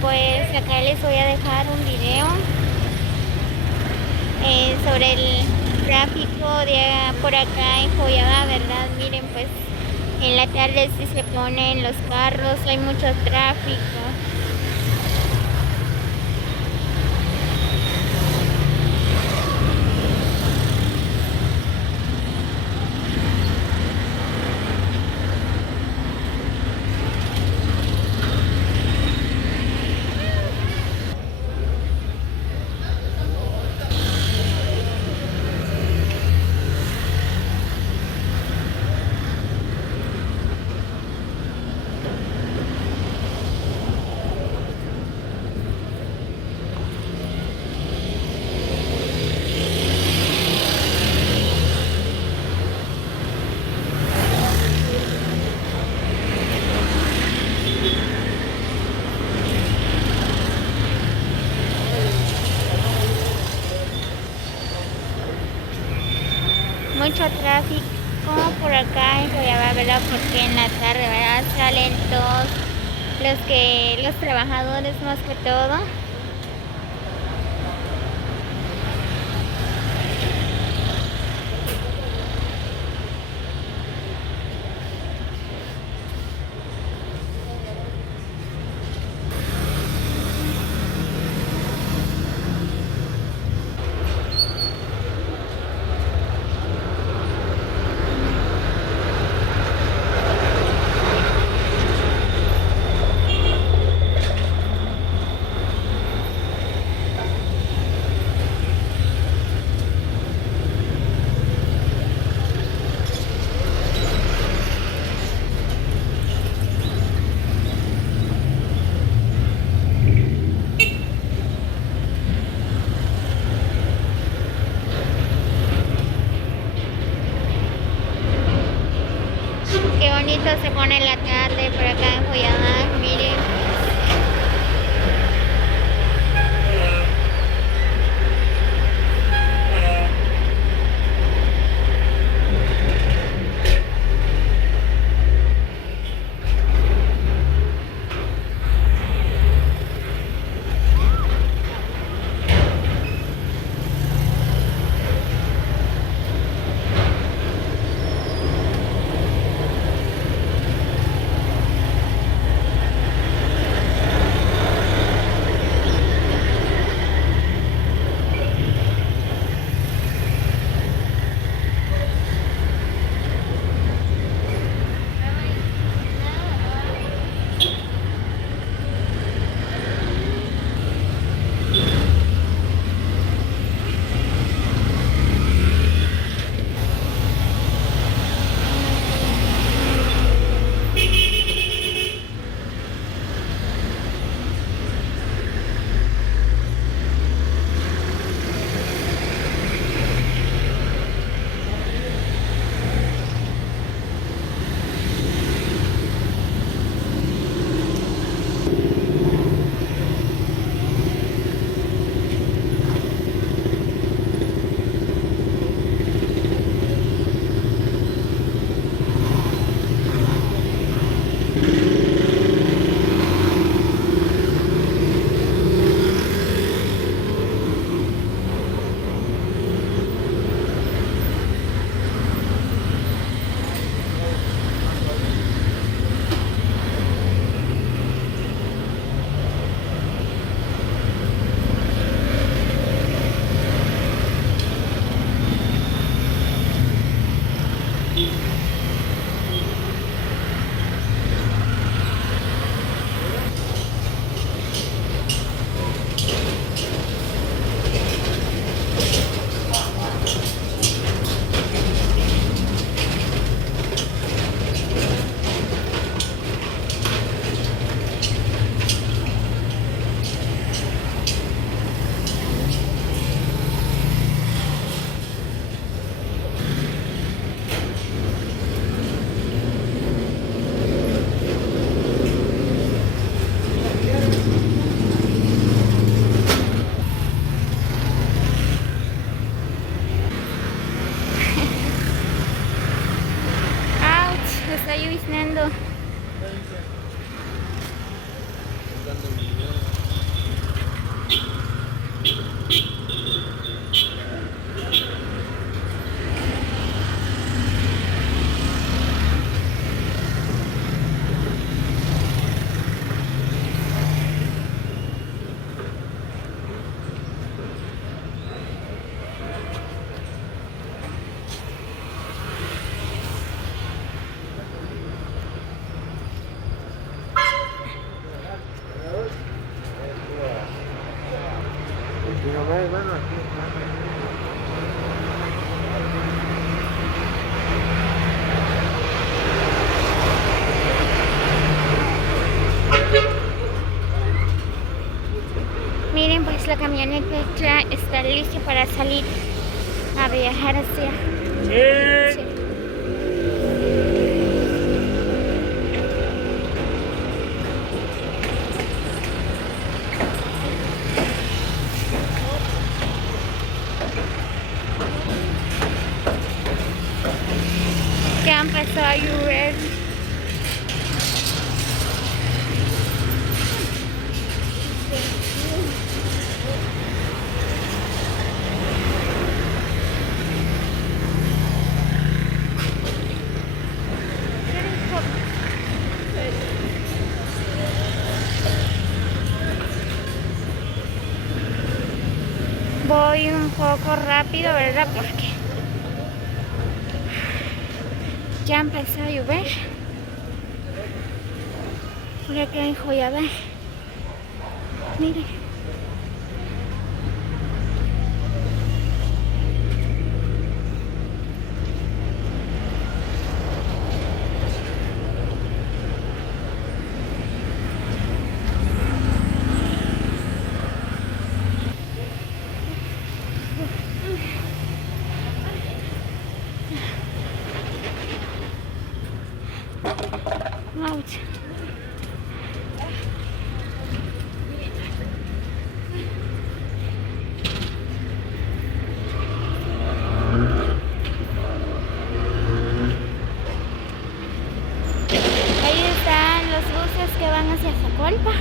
Pues acá les voy a dejar un video sobre el tráfico por acá en Joyaba, ¿verdad? Miren, pues en la tarde sí se ponen los carros, hay mucho tráfico. Mucho tráfico por acá en Joyaba, ¿verdad? Porque en la tarde, ¿verdad? Salen todos los trabajadores más que todo. la camioneta ya está lista para salir a viajar hacia Chile. Ya empezó a llover. Voy un poco rápido, ¿verdad? Porque ya empezó a llover. Por acá en Joyabal. Miren. Ouch. Ahí están los buses que van hacia Zacualpa.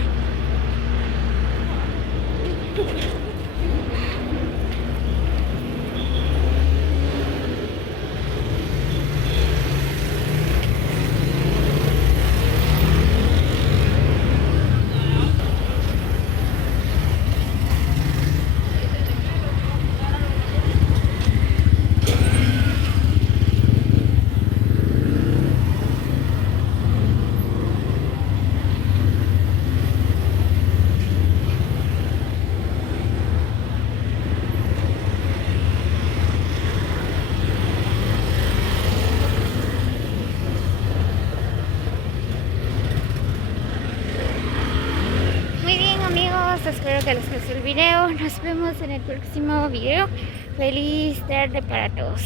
Espero que les guste el video. Nos vemos en el próximo video. Feliz tarde para todos.